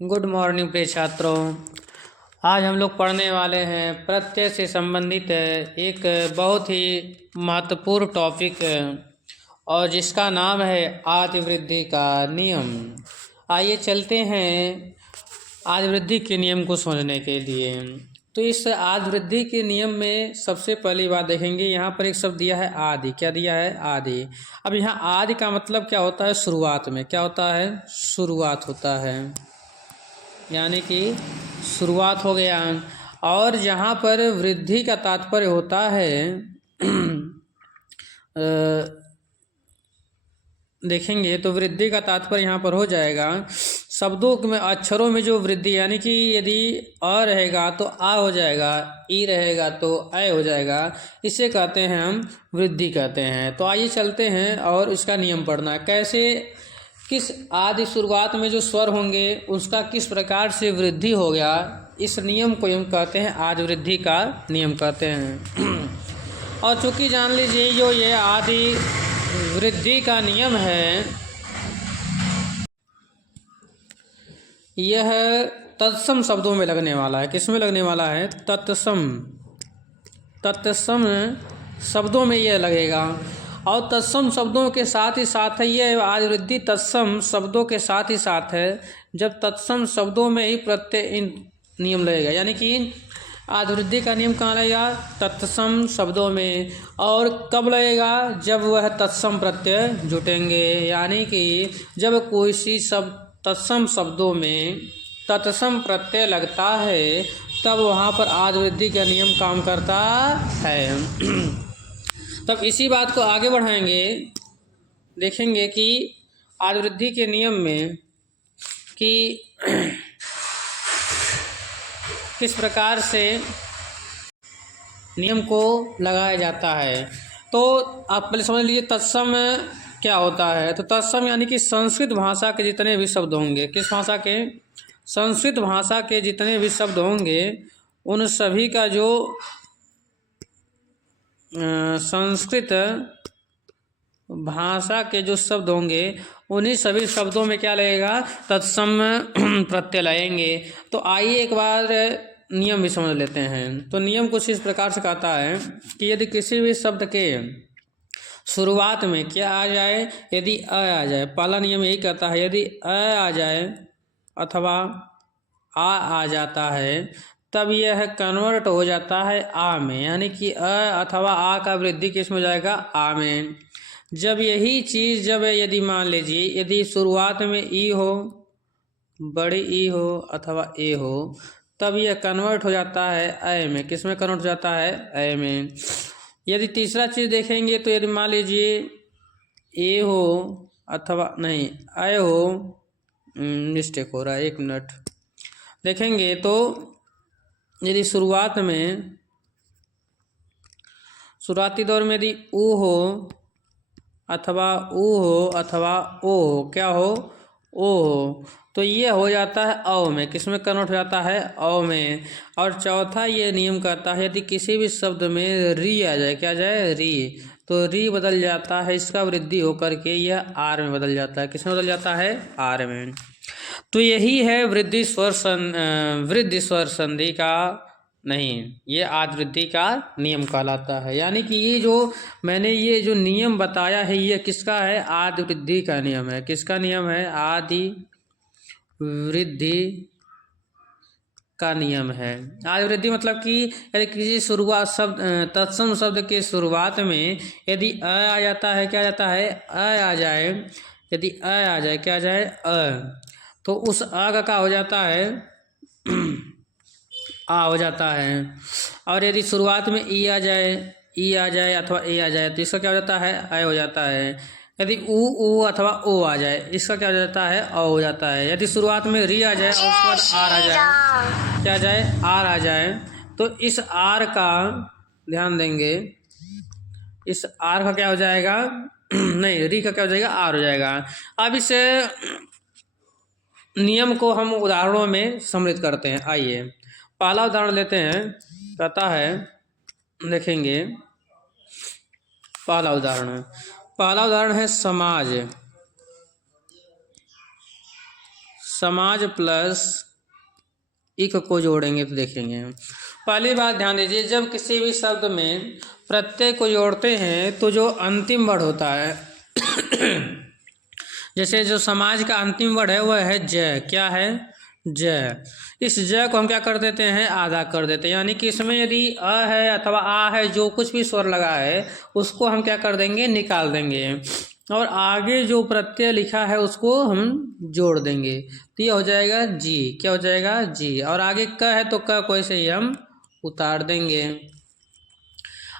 Good morning प्रिय छात्रों। आज हम लोग पढ़ने वाले हैं प्रत्यय से संबंधित एक बहुत ही महत्वपूर्ण टॉपिक और जिसका नाम है आदि वृद्धि का नियम। आइए चलते हैं आदि वृद्धि के नियम को समझने के लिए। तो इस आदि वृद्धि के नियम में सबसे पहली बात देखेंगे, यहाँ पर एक शब्द दिया है आदि। क्या दिया है? आदि। अब यहाँ आदि का मतलब क्या होता है? शुरुआत में। क्या होता है? शुरुआत होता है, यानी कि शुरुआत हो गया। और जहाँ पर वृद्धि का तात्पर्य होता है देखेंगे तो वृद्धि का तात्पर्य यहाँ पर हो जाएगा शब्दों में, अक्षरों में जो वृद्धि, यानी कि यदि अ रहेगा तो आ हो जाएगा, ई रहेगा तो ऐ हो जाएगा। इसे कहते हैं हम वृद्धि कहते हैं। तो आइए चलते हैं और इसका नियम पढ़ना है। कैसे, किस आदि शुरुआत में जो स्वर होंगे उसका किस प्रकार से वृद्धि हो गया, इस नियम को हम कहते हैं आदि वृद्धि का नियम कहते हैं। और चूंकि जान लीजिए जो ये आदि वृद्धि का नियम है, यह तत्सम शब्दों में लगने वाला है। किस में लगने वाला है? तत्सम। तत्सम शब्दों में यह लगेगा। और तत्सम शब्दों के साथ ही साथ है ये आदि वृद्धि तत्सम शब्दों के साथ ही साथ है जब तत्सम शब्दों में ही प्रत्यय नियम लगेगा। यानी कि आदि वृद्धि का नियम कहाँ लगेगा? तत्सम शब्दों में। और कब लगेगा? जब वह तत्सम प्रत्यय जुटेंगे। यानी कि जब कोई सी शब्द तत्सम शब्दों में तत्सम प्रत्यय लगता है तब वहाँ पर आदि वृद्धि का नियम काम करता है। तब इसी बात को आगे बढ़ाएंगे, देखेंगे कि आदि वृद्धि के नियम में कि किस प्रकार से नियम को लगाया जाता है। तो आप पहले समझ लीजिए तत्सम क्या होता है। तो तत्सम यानी कि संस्कृत भाषा के जितने भी शब्द होंगे, किस भाषा के? संस्कृत भाषा के जितने भी शब्द होंगे उन सभी का जो संस्कृत भाषा के जो शब्द होंगे उन्हीं सभी शब्दों में क्या लगेगा? तत्सम प्रत्यय लगेंगे। तो आइए एक बार नियम भी समझ लेते हैं। तो नियम कुछ इस प्रकार से कहता है कि यदि किसी भी शब्द के शुरुआत में क्या आ जाए? यदि अ आ जाए। पहला नियम यही कहता है, यदि अ आ जाए अथवा आ जाता है तब यह कन्वर्ट हो जाता है आ में। यानी कि अ अथवा आ का वृद्धि किस में हो जाएगा? आ में। जब यही चीज़, जब यदि मान लीजिए यदि शुरुआत में ई हो, बड़ी ई हो अथवा ए हो, तब यह कन्वर्ट हो जाता है ऐ में। किस में कन्वर्ट हो जाता है? ऐ में। यदि तीसरा चीज़ देखेंगे तो यदि मान लीजिए ए हो अथवा नहीं ऐ हो, मिस्टेक हो रहा है, एक मिनट देखेंगे। तो यदि शुरुआती दौर में यदि ऊ हो अथवा ऊ हो अथवा ओ हो, क्या हो? ओ हो, तो ये हो जाता है औ में। किस में कन्वर्ट हो जाता है? औ में। और चौथा ये नियम कहता है यदि किसी भी शब्द में री आ जाए, क्या आ जाए? री, तो री बदल जाता है, इसका वृद्धि होकर के यह आर में बदल जाता है। किस में बदल जाता है? आर में। तो यही है वृद्धि स्वर संधि का नहीं, ये आदि वृद्धि का नियम कहलाता है। यानी कि ये जो मैंने ये जो नियम बताया है ये किसका है? आदि वृद्धि का नियम है। किसका नियम है? आदि वृद्धि का नियम है। आदि वृद्धि मतलब कि यदि किसी शुरुआत शब्द तत्सम शब्द के शुरुआत में यदि अ आ जाता है, क्या आ जाता है? अ आ जाए। यदि अ आ जाए, क्या आ जाए? अ, तो उस अ का क्या हो जाता है? आ हो जाता है। और यदि शुरुआत में ई आ जाए अथवा ए आ जाए तो इसका क्या हो जाता है? ऐ हो जाता है। यदि ऊ अथवा ओ आ जाए, इसका क्या हो जाता है? औ हो जाता है। यदि शुरुआत में री आ जाए और उसके बाद आर आ जाए, क्या आ जाए? आर आ जाए, तो इस आर का ध्यान देंगे, इस आर का क्या हो जाएगा? नहीं, री का क्या हो जाएगा? आर हो जाएगा। अब इस नियम को हम उदाहरणों में सम्मिलित करते हैं। आइए पहला उदाहरण लेते हैं। कहता है, देखेंगे पहला उदाहरण है समाज। समाज प्लस इक को जोड़ेंगे तो देखेंगे। पहली बात ध्यान दीजिए, जब किसी भी शब्द में प्रत्यय को जोड़ते हैं तो जो अंतिम वर्ड होता है जैसे जो समाज का अंतिम वर्ड है वह है ज। क्या है? ज। इस ज को हम क्या कर देते हैं? आधा कर देते हैं, यानी कि इसमें यदि अ है अथवा आ है, जो कुछ भी स्वर लगा है उसको हम क्या कर देंगे? निकाल देंगे, और आगे जो प्रत्यय लिखा है उसको हम जोड़ देंगे, तो ये हो जाएगा जी। क्या हो जाएगा? जी। और आगे क है तो क को ऐसे ही हम उतार देंगे।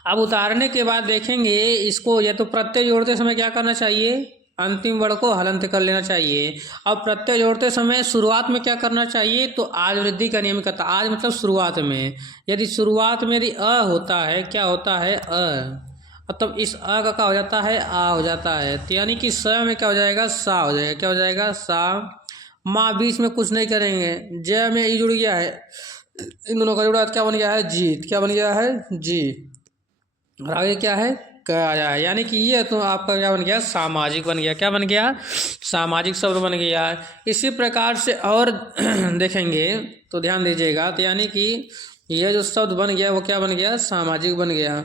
अब उतारने के बाद देखेंगे इसको, या तो प्रत्यय जोड़ते समय क्या करना चाहिए? अंतिम वर्ड को हलंत कर लेना चाहिए। अब प्रत्यय जोड़ते समय शुरुआत में क्या करना चाहिए? तो आज वृद्धि का नियम कहता है, आज मतलब शुरुआत में। यदि शुरुआत में यदि अ होता है, क्या होता है? अ, तब इस अ का क्या हो जाता है? आ हो जाता है, तो यानी कि स में क्या हो जाएगा? सा हो जाएगा। क्या हो जाएगा? सा। माँ बीच में कुछ नहीं करेंगे, ज में ई जुड़ गया है, इन दोनों का जुड़ा क्या बन गया है? जी। क्या बन गया है? जी। और आगे क्या है? क आया है, यानी कि ये तो आपका क्या बन गया? सामाजिक बन गया। क्या बन गया? सामाजिक शब्द बन गया। इसी प्रकार से और देखेंगे तो ध्यान दीजिएगा, तो यानी कि यह जो शब्द बन गया वो क्या बन गया? सामाजिक बन गया।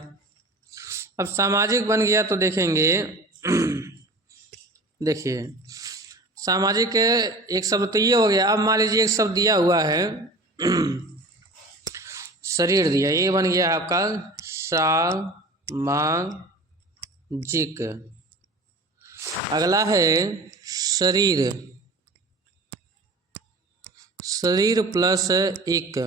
अब सामाजिक बन गया तो देखेंगे देखिए सामाजिक एक शब्द तो ये हो गया। अब मान लीजिए एक शब्द दिया हुआ है शरीर दिया, ये बन गया आपका सामाजिक। अगला है शरीर, शरीर प्लस एक।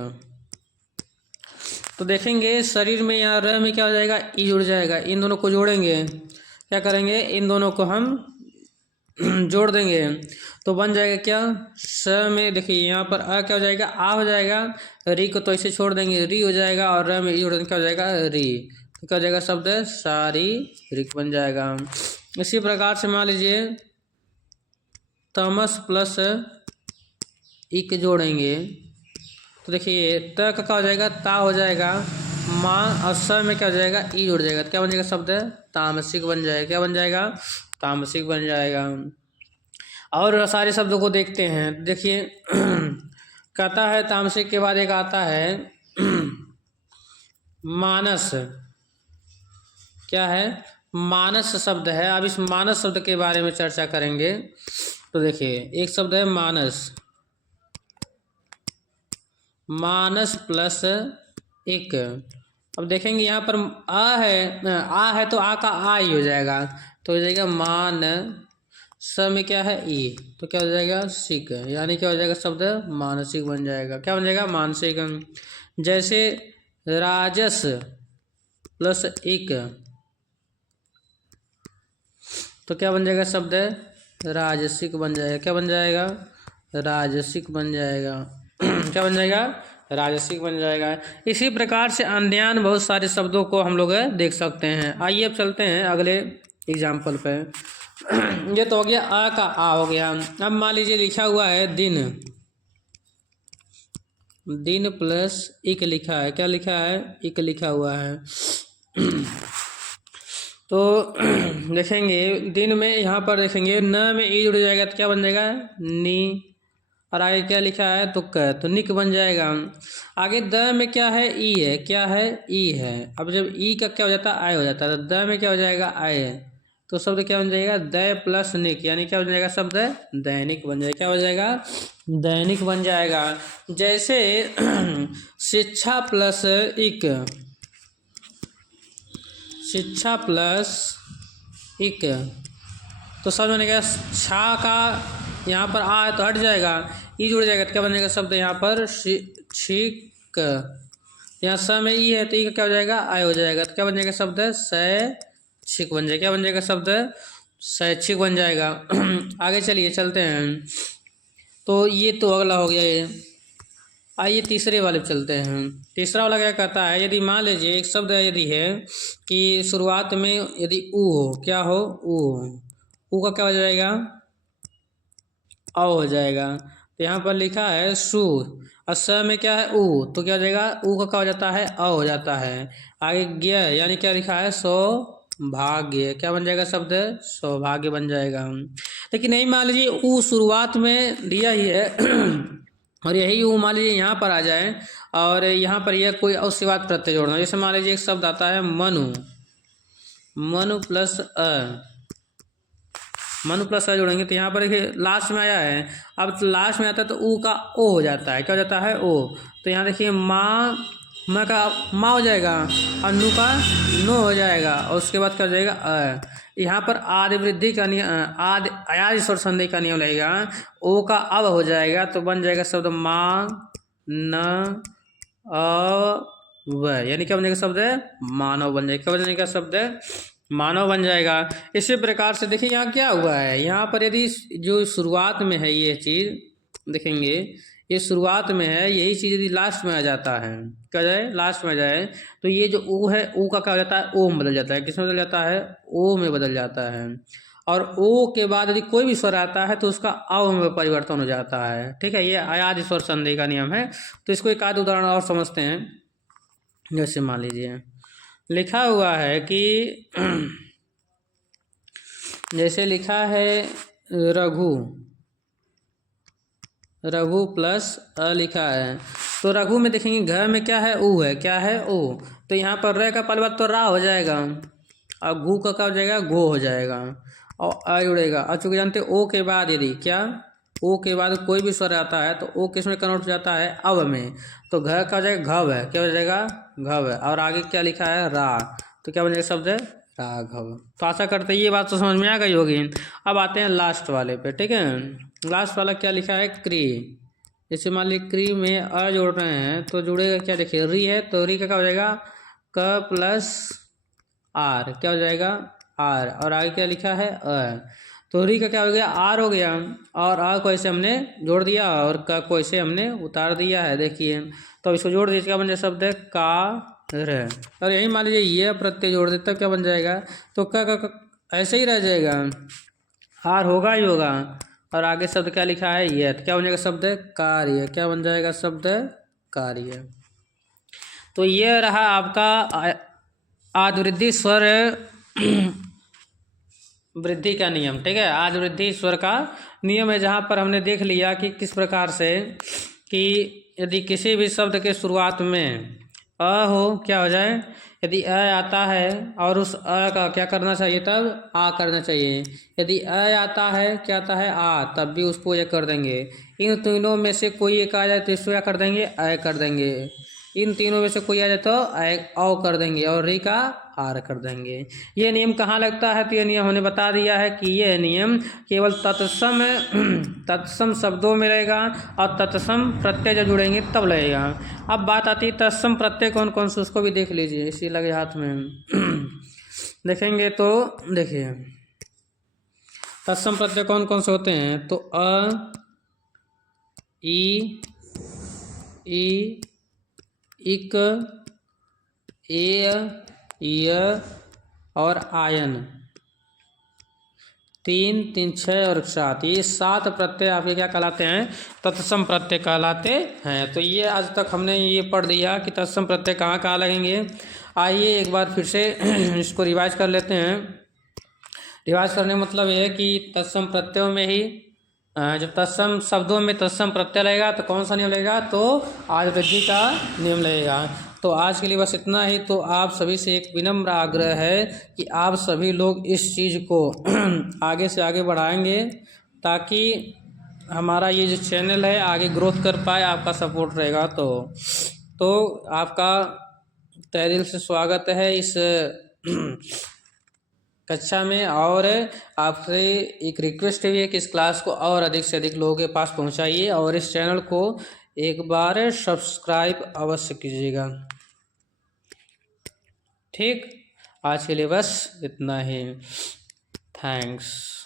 तो देखेंगे शरीर में यहाँ र में क्या हो जाएगा? ई जुड़ जाएगा। इन दोनों को जोड़ेंगे, क्या करेंगे? इन दोनों को हम जोड़ देंगे तो बन जाएगा क्या? स में देखिए यहाँ पर अ क्या हो जाएगा? आ हो जाएगा। री को तो ऐसे छोड़ देंगे, री हो जाएगा, और र में ई जोड़ देंगे, क्या हो जाएगा? री। तो क्या हो जाएगा? शब्द शारीरिक बन जाएगा। इसी प्रकार से मान लीजिए तमस प्लस इक जोड़ेंगे तो देखिए त का क्या हो जाएगा? ता हो जाएगा। माँ और स में क्या हो जाएगा? ई जुड़ जाएगा, क्या बन जाएगा? शब्द तामसिक बन जाएगा। क्या बन जाएगा? तामसिक बन जाएगा। और सारे शब्दों को देखते हैं, देखिए कहता है तामसिक के बाद एक आता है मानस। क्या है? मानस शब्द है। अब इस मानस शब्द के बारे में चर्चा करेंगे। तो देखिए एक शब्द है मानस, मानस प्लस एक। अब देखेंगे यहाँ पर आ है तो आ का आ ही हो जाएगा, तो हो जाएगा मान। स में क्या है? ई, तो क्या हो जाएगा? सिक, यानी क्या हो जाएगा? शब्द मानसिक बन जाएगा। क्या बन जाएगा? मानसिक। जैसे राजस प्लस एक, तो क्या बन जाएगा? शब्द राजसिक बन जाएगा। क्या बन जाएगा? राजसिक बन जाएगा। क्या बन जाएगा? राजसिक बन जाएगा। इसी प्रकार से अन्यान बहुत सारे शब्दों को हम लोग देख सकते हैं। आइए अब चलते हैं अगले एग्जाम्पल पे। ये तो हो गया आ का आ हो गया। अब मान लीजिए लिखा हुआ है दिन, दिन प्लस इक लिखा है। क्या लिखा है? इक लिखा हुआ है। तो देखेंगे दिन में यहाँ पर देखेंगे न में ई जुड़ जाएगा तो क्या बन जाएगा? नी। और आगे क्या लिखा है? तो क, तो निक बन जाएगा। आगे द में क्या है? ई है। क्या है? ई है। अब जब ई का क्या हो जाता है? आय हो जाता है, तो द में क्या हो जाएगा? आय। तो शब्द क्या बन जाएगा? द प्लस निक, यानी क्या बन जाएगा? शब्द दैनिक बन जाएगा। क्या हो जाएगा? दैनिक बन जाएगा। जैसे शिक्षा प्लस इक, शिक्षा प्लस इक, तो शब्द बनेगा छा का यहाँ पर आ है तो हट जाएगा, ई जुड़ जाएगा, तो क्या बन जाएगा? शब्द यहाँ पर छिक। यहाँ स में ई है तो ई का क्या हो जाएगा? आय हो जाएगा, तो क्या बन जाएगा? शब्द शैक्षिक बन जाएगा। क्या बन जाएगा? शब्द शैक्षिक बन जाएगा। आगे चलिए चलते हैं। तो ये तो अगला हो गया ये। आइए तीसरे वाले पे चलते हैं। तीसरा वाला क्या कहता है? यदि मान लीजिए एक शब्द यदि है कि शुरुआत में यदि ऊ हो, क्या हो? ऊ का क्या हो जाएगा? अ हो जाएगा। तो यहाँ पर लिखा है सु, और स में क्या है? ऊ, तो क्या हो जाएगा? ऊ का क्या हो जाता है? अ हो जाता है। आगे ज्ञ, यानी क्या लिखा है? सो भाग्य, क्या बन जाएगा शब्द? सौभाग्य बन जाएगा। लेकिन नहीं, मान लीजिए ऊ शुरुआत में दिया ही है और यही ऊ मान लीजिए यहाँ पर आ जाए और यहाँ पर यह कोई अवश्यवाद प्रत्यय जोड़ना। जैसे मान लीजिए एक शब्द आता है मनु, मनु प्लस अ, मनु प्लस अ जोड़ेंगे तो यहाँ पर देखिए लास्ट में आया है। अब लास्ट में आता है तो ऊ का ओ हो जाता है, क्या हो जाता है? ओ। तो यहाँ देखिए माँ, म का माँ हो जाएगा और नु का नो हो जाएगा और उसके बाद क्या हो जाएगा? अ। यहाँ पर आदि वृद्धि का नियम, आदि अयादि स्वर संधि का नियम लगेगा। ओ का अब हो जाएगा तो बन जाएगा शब्द माँ न अ व, यानी क्या बन जाएगा शब्द? मानव बन जाएगा। क्या बन जाएगा शब्द? मानव बन जाएगा। इसी प्रकार से देखिए यहाँ क्या हुआ है, यहाँ पर यदि जो शुरुआत में है ये चीज़ देखेंगे, ये शुरुआत में है, यही चीज़ यदि लास्ट में आ जाता है, क्या जाए? लास्ट में आ जाए तो ये जो ऊ है, ऊ का क्या हो जाता है? ओ में बदल जाता है। किस में बदल जाता है? ओ में बदल जाता है। और ओ के बाद यदि कोई भी स्वर आता है तो उसका अव में परिवर्तन हो जाता है। ठीक है, ये अयादि स्वर संधि का नियम है। तो इसको एक आध उदाहरण और समझते हैं। जैसे मान लीजिए लिखा हुआ है कि जैसे लिखा है रघु, रघु प्लस अ लिखा है तो रघु में देखेंगे घ में क्या है? ऊ है, क्या है? ओ। तो यहाँ पर र का परिवर्तन तो रा हो जाएगा और घू का क्या हो जाएगा? गो हो जाएगा और अ जुड़ेगा। और चूंकि जानते ओ के बाद यदि क्या, ओ के बाद कोई भी स्वर आता है तो ओ किस में कन्वर्ट हो जाता है? अव में। तो घ का हो जाएगा घव है, क्या हो जाएगा? घव है। और आगे क्या लिखा है? रा, तो क्या बन जाएगा शब्द? राघव। तो आशा करते हैं ये बात तो समझ में आ गई होगी। अब आते हैं लास्ट वाले पे। ठीक है, लास्ट वाला क्या लिखा है? क्री। जैसे मान लीजिए क्री में अ जोड़ रहे हैं तो जुड़ेगा क्या? देखिए री है तो री का क्या हो जाएगा? क प्लस आर, क्या हो जाएगा? आर। और आगे क्या लिखा है? अ। तो री का क्या हो गया? आर हो गया और आ को ऐसे हमने जोड़ दिया और क को ऐसे हमने उतार दिया है। देखिए तो इसको जोड़ दीजिए, क्या बन जाए शब्द? का र। और यही मान लीजिए ये प्रत्यय जोड़ देते तब क्या बन जाएगा? तो क ऐसे ही रह जाएगा, आर होगा ही होगा। और आगे शब्द क्या लिखा है? ये, तो क्या बन जाएगा शब्द? कार्य। क्या बन जाएगा शब्द? कार्य। तो ये रहा आपका आदिवृद्धि स्वर वृद्धि का नियम। ठीक है, आदि वृद्धि स्वर का नियम है, जहाँ पर हमने देख लिया कि किस प्रकार से कि यदि किसी भी शब्द के शुरुआत में अ हो, क्या हो जाए? यदि अ आता है और उस अ का क्या करना चाहिए? तब आ करना चाहिए। यदि अ आता है, क्या आता है? आ, तब भी उसको ये कर देंगे। इन तीनों में से कोई एक आ जाए तो इसको क्या कर देंगे? अ कर देंगे। इन तीनों में से कोई आ जाए तो औ कर देंगे और री का आर कर देंगे। ये नियम कहाँ लगता है? तो ये नियम हमने बता दिया है कि ये नियम केवल तत्सम तत्सम शब्दों में रहेगा और तत्सम प्रत्यय जब जुड़ेंगे तब लगेगा। अब बात आती है तत्सम प्रत्यय कौन कौन से, उसको भी देख लीजिए, इसी लगे हाथ में देखेंगे तो देखिए तत्सम प्रत्यय कौन कौन से होते हैं। तो अ, ई, इक, ए, य और आयन। 3, 3, 6 और 7, ये 7 प्रत्यय आपके क्या कहलाते हैं? तत्सम प्रत्यय कहलाते हैं। तो ये आज तक हमने ये पढ़ लिया कि तत्सम प्रत्यय कहाँ कहाँ लगेंगे। आइए एक बार फिर से इसको रिवाइज कर लेते हैं। रिवाइज करने का मतलब ये है कि तत्सम प्रत्ययों में ही जब तत्सम शब्दों में तत्सम प्रत्यय लगेगा तो कौन सा नियम लगेगा? तो आदिवृद्धि का नियम लगेगा। तो आज के लिए बस इतना ही। तो आप सभी से एक विनम्र आग्रह है कि आप सभी लोग इस चीज़ को आगे से आगे बढ़ाएंगे ताकि हमारा ये जो चैनल है आगे ग्रोथ कर पाए, आपका सपोर्ट रहेगा। तो आपका तहे दिल से स्वागत है इस कक्षा में। और आपसे एक रिक्वेस्ट है कि इस क्लास को और अधिक से अधिक लोगों के पास पहुंचाइए और इस चैनल को एक बार सब्सक्राइब अवश्य कीजिएगा। ठीक, आज के लिए बस इतना ही। थैंक्स।